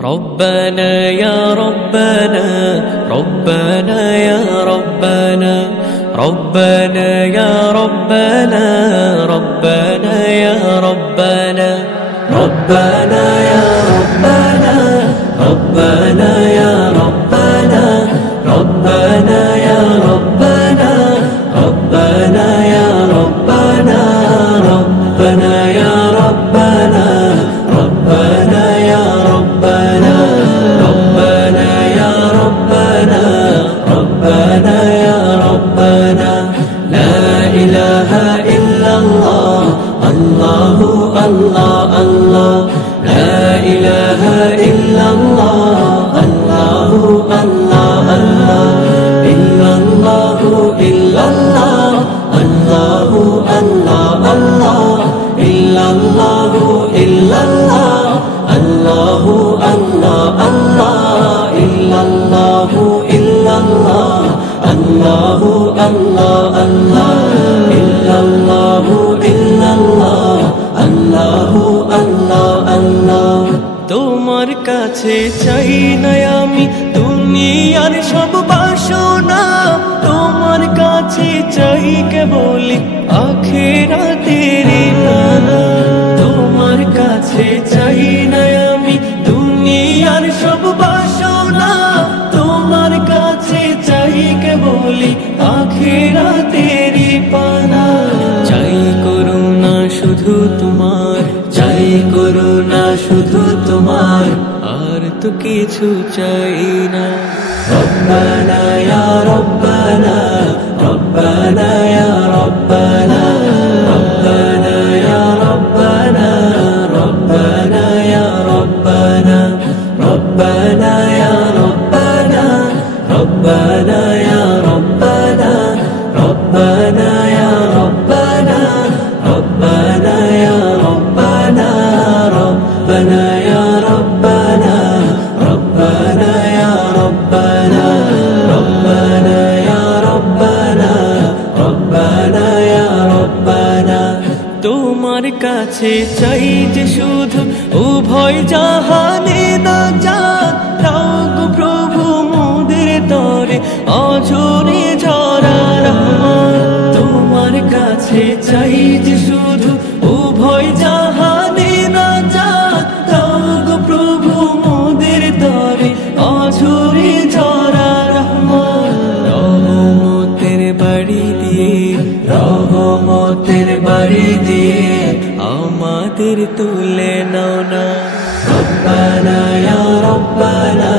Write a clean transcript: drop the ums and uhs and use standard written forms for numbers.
ربنا يا ربنا ربنا يا ربنا ربنا يا ربنا ربنا يا ربنا ربنا يا ربنا ربنا يا ربنا ربنا يا ربنا ربنا يا ربنا ربنا يا ربنا ربنا يا ربنا ربنا يا ربنا ربنا يا ربنا لا إله إلا الله الله الله الله لا إله إلا الله الله الله الله إلا الله إلا الله الله الله الله إلا الله إلا الله الله الله الله إلا الله إلا الله الله الله الله إلا الله إلا الله الله الله الله তোমার কাছে চাই না আমি দুনিয়ার সব বাসনা তোমার কাছে চাই কেবল আখিরাতের পানা তোমার কাছে চাই না আমি দুনিয়ার সব বাসনা তোমার কাছে চাই কেবল আখিরাতের পানা চাই করুণা শুধু তোমার চাই করুণা শুধু তোমার আর তো কিছু চাই না রব্বানা ইয়া রব্বানা রব্বানা ইয়া রব্বানা রব্বানা ইয়া রব্বানা রব্বানা ইয়া রব্বানা রব্বানা ইয়া রব্বানা রব্বানা ইয়া রব্বানা রব্বানা ইয়া রব্বানা ربنا يا ربنا ربنا يا ربنا ربنا يا ربنا ربنا يا ربنا ربنا يا ربنا তোমার কাছে চাই যে শুধু উভয় জাহানে না যান দাও গো প্রভু মোদের তরে অঝরে ঝরা রহমান তোমার কাছে চাই যে শুধু উভয় জাহানে না যান দাও গো প্রভু মোদের তরে অঝরে ঝরা রহমান রহমতের বাড়ি দিয়ে রহমতের বাড়ি দিয়ে আমাদের তুলে নাও না রব্বানা ইয়া রব্বানা